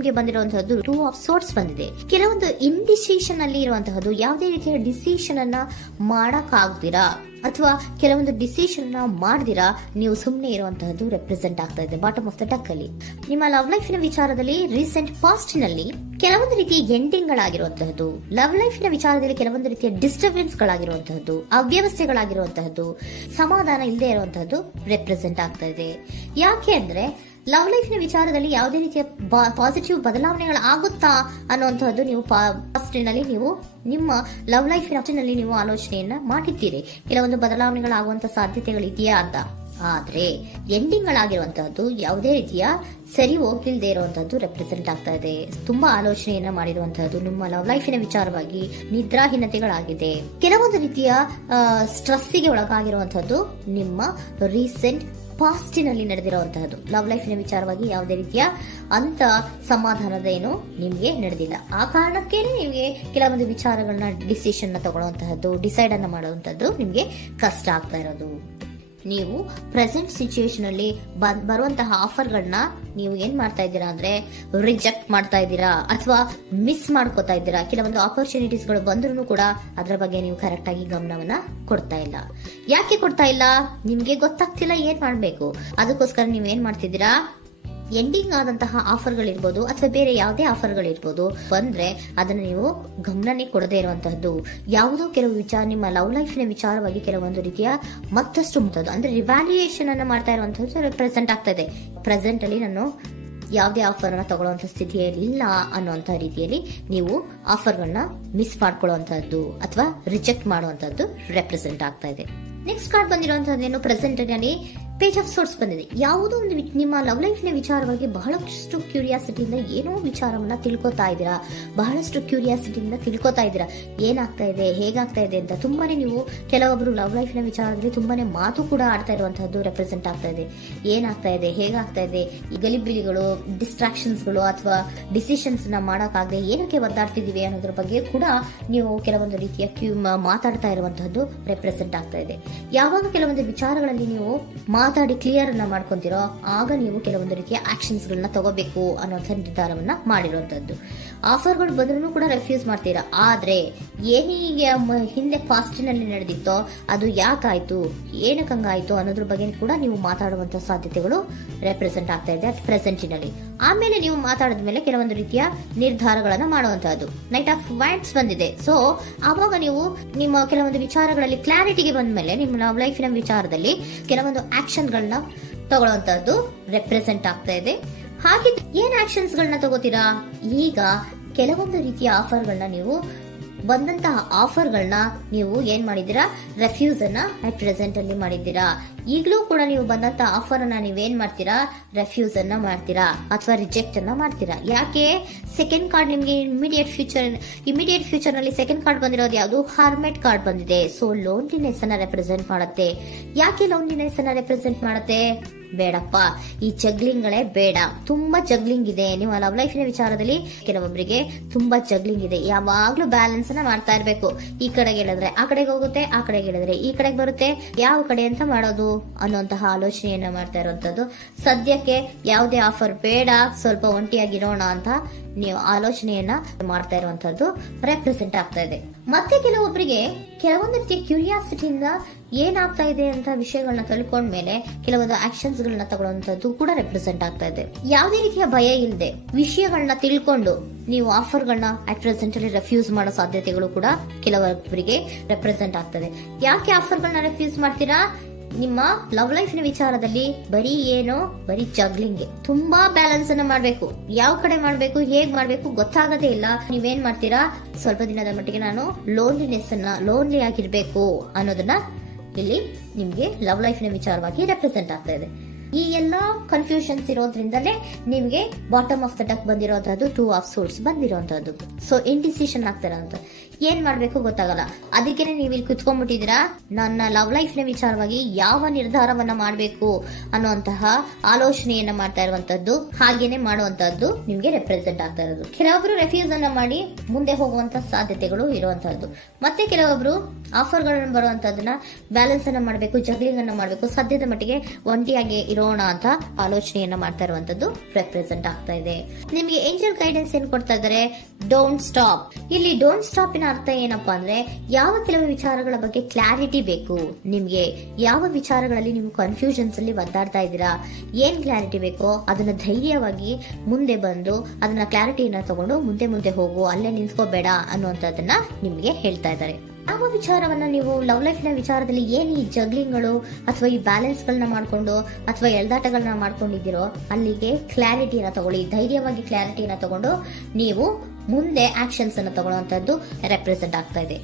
ನಿಮ್ಗೆ ಬಂದಿರುವಂತಹದ್ದು two of sorts ಬಂದಿದೆ. ಕೆಲವೊಂದು ಇಂಡಿಸಿಷನ್ ಅಲ್ಲಿ ಇರುವಂತಹದ್ದು, ಯಾವುದೇ ರೀತಿಯ ಡಿಸಿಷನ್ ಅನ್ನ ಮಾಡಕ್ ಆಗ್ದಿರಾ ಅಥವಾ ಕೆಲವೊಂದು ಡಿಸಿಷನ್ ನ ಮಾಡ್ದಿರಾ ನೀವು ಸುಮ್ಮನೆ ಇರುವಂತಹದ್ದು ರೆಪ್ರೆಸೆಂಟ್ ಆಗ್ತಾ ಇದೆ ಬಾಟಮ್ ಆಫ್ ದ ಡಕ್ ಅಲ್ಲಿ. ನಿಮ್ಮ ಲವ್ ಲೈಫಿನ ವಿಚಾರದಲ್ಲಿ ರೀಸೆಂಟ್ ಪಾಸ್ಟ್ ನಲ್ಲಿ ಕೆಲವೊಂದು ರೀತಿಯ ಎಂಡಿಂಗ್ ಗಳಾಗಿರುವಂತಹದ್ದು, ಲವ್ ಲೈಫಿನ ವಿಚಾರದಲ್ಲಿ ಕೆಲವೊಂದು ರೀತಿಯ ಡಿಸ್ಟರ್ಬೆನ್ಸ್ ಗಳಾಗಿರುವಂತಹದ್ದು, ಅವ್ಯವಸ್ಥೆಗಳಾಗಿರುವಂತಹದ್ದು, ಸಮಾಧಾನ ಇಲ್ಲದೆ ಇರುವಂತಹದ್ದು ರೆಪ್ರೆಸೆಂಟ್ ಆಗ್ತಾ ಇದೆ. ಯಾಕೆ ಅಂದ್ರೆ ಲವ್ ಲೈಫಿನ ವಿಚಾರದಲ್ಲಿ ಯಾವುದೇ ರೀತಿಯ ಪಾಸಿಟಿವ್ ಬದಲಾವಣೆಗಳು ಆಗುತ್ತಾ ಅನ್ನುವಂಥದ್ದು ನೀವು ಪಾಸ್ಟ್ನಲ್ಲಿ ನೀವು ನಿಮ್ಮ ಲವ್ ಲೈಫಿನಲ್ಲಿ ನೀವು ಆಲೋಚನೆಯನ್ನ ಮಾಡಿದ್ದೀರಿ, ಕೆಲವೊಂದು ಬದಲಾವಣೆಗಳಾಗುವಂತ ಸಾಧ್ಯತೆಗಳಿದೆಯಾ ಅಂತ. ಆದ್ರೆ ಎಂಡಿಂಗ್ ಗಳಾಗಿರುವಂತಹದ್ದು ಯಾವುದೇ ರೀತಿಯ ಸರಿ ಹೋಗ್ತಿಲ್ದೇ ಇರುವಂತಹದ್ದು ರೆಪ್ರೆಸೆಂಟ್ ಆಗ್ತಾ ಇದೆ. ತುಂಬಾ ಆಲೋಚನೆಯನ್ನ ಮಾಡಿರುವಂತಹದ್ದು ನಿಮ್ಮ ಲವ್ ಲೈಫಿನ ವಿಚಾರವಾಗಿ ನಿದ್ರಾಹೀನತೆಗಳಾಗಿದೆ. ಕೆಲವೊಂದು ರೀತಿಯ ಸ್ಟ್ರೆಸ್ಸಿಗೆ ಒಳಗಾಗಿರುವಂತಹದ್ದು ನಿಮ್ಮ ರೀಸೆಂಟ್ ಪಾಸ್ಟಿನಲ್ಲಿ ನಡೆದಿರುವಂತಹದ್ದು. ಲವ್ ಲೈಫಿನ ವಿಚಾರವಾಗಿ ಯಾವುದೇ ರೀತಿಯ ಅಂತ ಸಮಾಧಾನದ ಏನು ನಿಮ್ಗೆ ನಡೆದಿಲ್ಲ. ಆ ಕಾರಣಕ್ಕೇನೆ ನಿಮ್ಗೆ ಕೆಲವೊಂದು ವಿಚಾರಗಳನ್ನ ಡಿಸಿಷನ್ ತಗೊಳ್ಳುವಂತಹದ್ದು, ಡಿಸೈಡ್ ಅನ್ನ ಮಾಡುವಂತಹದ್ದು ನಿಮ್ಗೆ ಕಷ್ಟ ಆಗ್ತಾ ಇರೋದು. ನೀವು ಪ್ರೆಸೆಂಟ್ ಸಿಚುಯೇಷನ್ ಅಲ್ಲಿ ಬರುವಂತಹ ಆಫರ್ಗಳನ್ನ ನೀವು ಏನ್ ಮಾಡ್ತಾ ಇದ್ದೀರಾ ಅಂದ್ರೆ ರಿಜೆಕ್ಟ್ ಮಾಡ್ತಾ ಇದ್ದೀರಾ ಅಥವಾ ಮಿಸ್ ಮಾಡ್ಕೋತಾ ಇದ್ದೀರಾ. ಕೆಲವೊಂದು ಆಪರ್ಚುನಿಟೀಸ್ ಗಳು ಬಂದ್ರೂ ಕೂಡ ಅದರ ಬಗ್ಗೆ ನೀವು ಕರೆಕ್ಟ್ ಆಗಿ ಗಮನವನ್ನ ಕೊಡ್ತಾ ಇಲ್ಲ. ಯಾಕೆ ಕೊಡ್ತಾ ಇಲ್ಲ? ನಿಮ್ಗೆ ಗೊತ್ತಾಗ್ತಿಲ್ಲ ಏನ್ ಮಾಡ್ಬೇಕು. ಅದಕ್ಕೋಸ್ಕರ ನೀವ್ ಏನ್ ಮಾಡ್ತಿದ್ದೀರಾ, ಎಂಡಿಂಗ್ ಆದಂತಹ ಆಫರ್ಗಳಿರ್ಬೋದು ಅಥವಾ ಬೇರೆ ಯಾವುದೇ ಆಫರ್ಗಳಿರ್ಬೋದು ಬಂದ್ರೆ ಅದನ್ನ ನೀವು ಗಮನನೇ ಕೊಡದೇ ಇರುವಂತಹದ್ದು. ಯಾವುದೋ ಕೆಲವು ವಿಚಾರ ನಿಮ್ಮ ಲವ್ ಲೈಫಿನ ವಿಚಾರವಾಗಿ ಕೆಲವೊಂದು ರೀತಿಯ ಮತ್ತಷ್ಟು ಮುತ್ತದ್ದು ಅಂದ್ರೆ ರಿವ್ಯಾಲ್ಯೂಯೇಷನ್ ಅನ್ನ ಮಾಡ್ತಾ ಇರುವಂತಹದ್ದು ಪ್ರೆಸೆಂಟ್ ಆಗ್ತಾ ಇದೆ. ಪ್ರೆಸೆಂಟ್ ಅಲ್ಲಿ ನಾನು ಯಾವುದೇ ಆಫರ್ ಅನ್ನ ತಗೊಳ್ಳುವಂತ ಸ್ಥಿತಿಯಲ್ಲಿ ಇಲ್ಲ ಅನ್ನುವಂತ ರೀತಿಯಲ್ಲಿ ನೀವು ಆಫರ್ಗಳನ್ನ ಮಿಸ್ ಮಾಡ್ಕೊಳ್ಳುವಂತಹದ್ದು ಅಥವಾ ರಿಜೆಕ್ಟ್ ಮಾಡುವಂತಹದ್ದು ರೆಪ್ರೆಸೆಂಟ್ ಆಗ್ತಾ ಇದೆ. ನೆಕ್ಸ್ಟ್ ಕಾರ್ಡ್ ಬಂದಿರುವಂತಹದ್ದೇನು, ಪ್ರೆಸೆಂಟ್ ನಲ್ಲಿ ಪೇಜ್ ಆಫ್ ಸೋರ್ಟ್ಸ್ ಬಂದಿದೆ. ಯಾವುದೋ ಒಂದು ನಿಮ್ಮ ಲವ್ ಲೈಫಿನ ವಿಚಾರವಾಗಿ ಬಹಳಷ್ಟು ಕ್ಯೂರಿಯಾಸಿಟಿಯಿಂದ ಏನೋ ವಿಚಾರವನ್ನ ತಿಳ್ಕೊತಾ ಇದ್ದೀರಾ, ಬಹಳಷ್ಟು ಕ್ಯೂರಿಯಾಸಿಟಿಯಿಂದ ತಿಳ್ಕೊತಾ ಇದ್ದೀರಾ ಏನಾಗ್ತಾ ಇದೆ, ಹೇಗಾಗ್ತಾ ಇದೆ ಅಂತ. ತುಂಬಾನೇ ನೀವು ಕೆಲವೊಬ್ರು ಲವ್ ಲೈಫಿನ ವಿಚಾರದಲ್ಲಿ ತುಂಬಾನೇ ಮಾತು ಕೂಡ ಆಡ್ತಾ ಇರುವಂತಹದ್ದು ರೆಪ್ರೆಸೆಂಟ್ ಆಗ್ತಾ ಇದೆ. ಏನಾಗ್ತಾ ಇದೆ, ಹೇಗಾಗ್ತಾ ಇದೆ, ಈ ಗಲಿಬಿಲಿಗಳು, ಡಿಸ್ಟ್ರಾಕ್ಷನ್ಸ್ಗಳು ಅಥವಾ ಡಿಸಿಷನ್ಸ್ ನ ಮಾಡಕ್ಕಾಗದೆ ಏನಕ್ಕೆ ಒದ್ದಾಡ್ತಿದೀವಿ ಅನ್ನೋದ್ರ ಬಗ್ಗೆ ಕೂಡ ನೀವು ಕೆಲವೊಂದು ರೀತಿಯ ಮಾತಾಡ್ತಾ ಇರುವಂತಹದ್ದು ರೆಪ್ರೆಸೆಂಟ್ ಆಗ್ತಾ ಇದೆ. ಯಾವಾಗ ಕೆಲವೊಂದು ವಿಚಾರಗಳಲ್ಲಿ ನೀವು ಮಾತಾಡಿ ಕ್ಲಿಯರ್ ಅನ್ನ ಮಾಡ್ಕೊಂತೀರೋ ಆಗ ನೀವು ಕೆಲವೊಂದು ರೀತಿಯ ಆಕ್ಷನ್ಸ್ ಗಳನ್ನ ತಗೋಬೇಕು ಅನ್ನೋ ನಿರ್ಧಾರವನ್ನ ಮಾಡಿರುವಂತದ್ದು. ಆಫರ್ಗಳು ಬಂದ್ರೂ ಕೂಡ ರೆಫ್ಯೂಸ್ ಮಾಡ್ತೀರಾ. ಆದ್ರೆ ಏನೀಗ ಹಿಂದೆ ಪಾಸ್ಟಿನಲ್ಲಿ ನಡೆದಿತ್ತೋ ಅದು ಯಾಕಾಯ್ತು, ಏನಕ್ಕೆ ಹಂಗಾಯ್ತು ಅನ್ನೋದ್ರ ಬಗ್ಗೆ ಕೂಡ ನೀವು ಮಾತಾಡುವಂತ ಸಾಧ್ಯತೆಗಳು ರೆಪ್ರೆಸೆಂಟ್ ಆಗ್ತಾ ಇದೆ ಅಟ್ ಪ್ರೆಸೆಂಟಿನಲ್ಲಿ. ಆಮೇಲೆ ನೀವು ಮಾತಾಡಿದ ಮೇಲೆ ಕೆಲವೊಂದು ರೀತಿಯ ನಿರ್ಧಾರಗಳನ್ನ ಮಾಡುವಂತಹದ್ದು. ನೈಟ್ ಆಫ್ ವೈಂಡ್ಸ್ ಬಂದಿದೆ. ಸೊ ಆವಾಗ ನೀವು ನಿಮ್ಮ ಕೆಲವೊಂದು ವಿಚಾರಗಳಲ್ಲಿ ಕ್ಲಾರಿಟಿಗೆ ಬಂದ ಮೇಲೆ ನಿಮ್ಮ ಲವ್ ಲೈಫಿನ ವಿಚಾರದಲ್ಲಿ ಕೆಲವೊಂದು ಆಕ್ಷನ್ ಗಳನ್ನ ತಗೊಳ್ಳುವಂತಹದ್ದು ರೆಪ್ರೆಸೆಂಟ್ ಆಗ್ತಾ ಇದೆ. ಹಾಗೆ ಏನ್ ಆಕ್ಷನ್ಸ್ ಗಳನ್ನ ತಗೋತೀರಾ? ಈಗ ಕೆಲವೊಂದು ರೀತಿಯ ಆಫರ್ಗಳನ್ನ ನೀವು ಬಂದಂತಹ ಆಫರ್ಗಳನ್ನ ನೀವು ಏನ್ ಮಾಡಿದೀರಾ, ರೆಫ್ಯೂಸ್ ಅನ್ನ ಅಟ್ ಪ್ರೆಸೆಂಟ್ ಅಲ್ಲಿ ಮಾಡಿದ್ದೀರಾ. ಈಗಲೂ ಕೂಡ ನೀವು ಬಂದಂತ ಆಫರ್ ಅನ್ನ ನೀವೇನ್ ಮಾಡ್ತೀರಾ, ರೆಫ್ಯೂಸ್ ಅನ್ನ ಮಾಡ್ತೀರಾ ಅಥವಾ ರಿಜೆಕ್ಟ್ ಅನ್ನ ಮಾಡ್ತೀರಾ. ಯಾಕೆ? ಸೆಕೆಂಡ್ ಕಾರ್ಡ್ ನಿಮ್ಗೆ ಇಮಿಡಿಯೇಟ್ ಫ್ಯೂಚರ್ ನಲ್ಲಿ ಸೆಕೆಂಡ್ ಕಾರ್ಡ್ ಬಂದಿರೋದು ಯಾವುದು, ಹಾರ್ಮೆಟ್ ಕಾರ್ಡ್ ಬಂದಿದೆ. ಸೊ ಲೋನ್ಲಿನೆಸ್ ಅನ್ನ ರೆಪ್ರೆಸೆಂಟ್ ಮಾಡುತ್ತೆ. ಯಾಕೆ ಲೋನ್ಲಿನೆಸ್ ಅನ್ನ ರೆಪ್ರೆಸೆಂಟ್ ಮಾಡುತ್ತೆ? ಬೇಡಪ್ಪ, ಈ ಜಗ್ಲಿಂಗ್ ಗಳೇ ಬೇಡ. ತುಂಬಾ ಜಗ್ಲಿಂಗ್ ಇದೆ ನಿಮ್ಮ ಲವ್ ಲೈಫಿನ ವಿಚಾರದಲ್ಲಿ. ಕೆಲವೊಬ್ಬರಿಗೆ ತುಂಬಾ ಜಗ್ಲಿಂಗ್ ಇದೆ. ಯಾವಾಗ್ಲೂ ಬ್ಯಾಲೆನ್ಸ್ ಅನ್ನ ಮಾಡ್ತಾ ಇರ್ಬೇಕು. ಈ ಕಡೆಗೆ ಹೇಳಿದ್ರೆ ಆ ಕಡೆಗೆ ಹೋಗುತ್ತೆ, ಆ ಕಡೆಗೆ ಹೇಳಿದ್ರೆ ಈ ಕಡೆಗೆ ಬರುತ್ತೆ. ಯಾವ ಕಡೆ ಅಂತ ಮಾಡೋದು ಅನ್ನುವಂತಹ ಆಲೋಚನೆಯನ್ನ ಮಾಡ್ತಾ ಇರುವಂತದ್ದು. ಸದ್ಯಕ್ಕೆ ಯಾವುದೇ ಆಫರ್ ಬೇಡ, ಸ್ವಲ್ಪ ಒಂಟಿಯಾಗಿರೋಣ ಅಂತ ನೀವು ಆಲೋಚನೆಯನ್ನ ಮಾಡ್ತಾ ಇರುವಂತದ್ದು ರೆಪ್ರೆಸೆಂಟ್ ಆಗ್ತಾ ಇದೆ. ಮತ್ತೆ ಕೆಲವೊಬ್ಬರಿಗೆ ಕೆಲವೊಂದು ರೀತಿಯ ಕ್ಯೂರಿಯಾಸಿಟಿಯಿಂದ ಏನಾಗ್ತಾ ಇದೆ ಅಂತ ವಿಷಯಗಳನ್ನ ತಿಳ್ಕೊಂಡ್ಮೇಲೆ ಕೆಲವೊಂದು ಆಕ್ಷನ್ಸ್ ಗಳನ್ನ ತಗೊಳ್ಳುವಂತದ್ದು ಕೂಡ ರೆಪ್ರೆಸೆಂಟ್ ಆಗ್ತಾ ಇದೆ. ಯಾವುದೇ ರೀತಿಯ ಭಯ ಇಲ್ಲದೆ ವಿಷಯಗಳನ್ನ ತಿಳ್ಕೊಂಡು ನೀವು ಆಫರ್ಗಳನ್ನ ಅಟ್ ಪ್ರೆಸೆಂಟ್ ಅಲ್ಲಿ ರೆಫ್ಯೂಸ್ ಮಾಡೋ ಸಾಧ್ಯತೆಗಳು ಕೂಡ ಕೆಲವೊಬ್ಬರಿಗೆ ರೆಪ್ರೆಸೆಂಟ್ ಆಗ್ತದೆ. ಯಾಕೆ ಆಫರ್ಗಳನ್ನ ರೆಫ್ಯೂಸ್ ಮಾಡ್ತೀರಾ? ನಿಮ್ಮ ಲವ್ ಲೈಫಿನ ವಿಚಾರದಲ್ಲಿ ಬರೀ ಜಗ್ಲಿಂಗ್, ತುಂಬಾ ಬ್ಯಾಲೆನ್ಸ್ ಅನ್ನ ಮಾಡ್ಬೇಕು. ಯಾವ ಕಡೆ ಮಾಡ್ಬೇಕು, ಹೇಗ್ ಮಾಡ್ಬೇಕು ಗೊತ್ತಾಗದೇ ಇಲ್ಲ. ನೀವೇನ್ ಮಾಡ್ತೀರಾ, ಸ್ವಲ್ಪ ದಿನದ ಮಟ್ಟಿಗೆ ನಾನು ಲೋನ್ಲಿ ಆಗಿರ್ಬೇಕು ಅನ್ನೋದನ್ನ ಇಲ್ಲಿ ನಿಮ್ಗೆ ಲವ್ ಲೈಫಿನ ವಿಚಾರವಾಗಿ ರೆಪ್ರೆಸೆಂಟ್ ಆಗ್ತಾ ಇದೆ. ಈ ಎಲ್ಲಾ ಕನ್ಫ್ಯೂಷನ್ಸ್ ಇರೋದ್ರಿಂದಲೇ ನಿಮ್ಗೆ ಬಾಟಮ್ ಆಫ್ ದ ಡಕ್ ಬಂದಿರೋದು ಟೂ ಆಫ್ ಸೋರ್ಟ್ಸ್ ಬಂದಿರೋಂತದ್ದು. ಸೊ ಇಂಡಿಸಿಷನ್ ಆಗ್ತಿರೋಂತ ಏನ್ ಮಾಡ್ಬೇಕು ಗೊತ್ತಾಗಲ್ಲ. ಅದಕ್ಕೆ ನೀವು ಇಲ್ಲಿ ಕುತ್ಕೊಂಡ್ಬಿಟ್ಟಿದ್ದೀರಾ, ನನ್ನ ಲವ್ ಲೈಫ್ ನ ವಿಚಾರವಾಗಿ ಯಾವ ನಿರ್ಧಾರವನ್ನ ಮಾಡಬೇಕು ಅನ್ನುವಂತಹ ಆಲೋಚನೆಯನ್ನ ಮಾಡ್ತಾ ಇರುವಂತದ್ದು, ಹಾಗೇನೆ ಮಾಡುವಂತದ್ದು ನಿಮ್ಗೆ ರೆಪ್ರೆಸೆಂಟ್ ಆಗ್ತಾ ಇರೋದು. ಕೆಲವೊಬ್ರು ರೆಫ್ಯೂಸ್ ಅನ್ನ ಮಾಡಿ ಮುಂದೆ ಹೋಗುವಂತ ಸಾಧ್ಯತೆಗಳು ಇರುವಂತಹದ್ದು, ಮತ್ತೆ ಕೆಲವೊಬ್ರು ಆಫರ್ ಗಳನ್ನ ಬರುವಂತದನ್ನ ಬ್ಯಾಲೆನ್ಸ್ ಅನ್ನ ಮಾಡಬೇಕು, ಜಗ್ಲಿಂಗ್ ಅನ್ನ ಮಾಡಬೇಕು, ಸದ್ಯದ ಮಟ್ಟಿಗೆ ಒಂಟಿಯಾಗಿ ಇರೋಣ ಅಂತ ಆಲೋಚನೆಯನ್ನ ಮಾಡ್ತಾ ಇರುವಂತದ್ದು ರೆಪ್ರೆಸೆಂಟ್ ಆಗ್ತಾ ಇದೆ. ನಿಮ್ಗೆ ಏಂಜಲ್ ಗೈಡೆನ್ಸ್ ಏನ್ ಕೊಡ್ತಾ ಇದ್ದಾರೆ, ಡೋಂಟ್ ಸ್ಟಾಪ್. ಇಲ್ಲಿ ಡೋಂಟ್ ಸ್ಟಾಪ್ ಇನ ಅರ್ಥ ಏನಪ್ಪಾ ಅಂದ್ರೆ, ಯಾವ ಕೆಲವು ವಿಚಾರಗಳ ಬಗ್ಗೆ ಕ್ಲಾರಿಟಿ ಬೇಕು ನಿಮ್ಗೆ, ಯಾವ ವಿಚಾರಗಳಲ್ಲಿ ನೀವು ಕನ್ಫ್ಯೂಷನ್ಸ್ ಅಲ್ಲಿ ಒದ್ದಾಡ್ತಾ ಇದ್ದೀರಾ, ಏನ್ ಕ್ಲಾರಿಟಿ ಬೇಕೋ ಅದನ್ನ ಧೈರ್ಯವಾಗಿ ಮುಂದೆ ಬಂದು ಅದನ್ನ ಕ್ಲಾರಿಟಿಯನ್ನ ತಗೊಂಡು ಮುಂದೆ ಹೋಗು, ಅಲ್ಲೇ ನಿಲ್ಸ್ಕೋಬೇಡ ಅನ್ನುವಂಥದ್ದನ್ನ ನಿಮ್ಗೆ ಹೇಳ್ತಾ ಇದ್ದಾರೆ. ಯಾವ ವಿಚಾರವನ್ನ ನೀವು ಲವ್ ಲೈಫ್ ನ ವಿಚಾರದಲ್ಲಿ ಏನ್ ಈ ಜಗ್ಲಿಂಗ್ಗಳು ಅಥವಾ ಈ ಬ್ಯಾಲೆನ್ಸ್ ಗಳನ್ನ ಮಾಡ್ಕೊಂಡು ಅಥವಾ ಎಳ್ದಾಟಗಳನ್ನ ಮಾಡ್ಕೊಂಡಿದ್ದೀರೋ ಅಲ್ಲಿಗೆ ಕ್ಲಾರಿಟಿಯನ್ನ ತಗೊಳ್ಳಿ, ಧೈರ್ಯವಾಗಿ ಕ್ಲಾರಿಟಿಯನ್ನ ತಗೊಂಡು ನೀವು ಮುಂದೆ ಆಕ್ಷನ್ಸ್ ಅನ್ನು ತಗೊಳ್ಳುವಂತದ್ದು ರೆಪ್ರೆಸೆಂಟ್ ಆಗ್ತಾ ಇದೆ.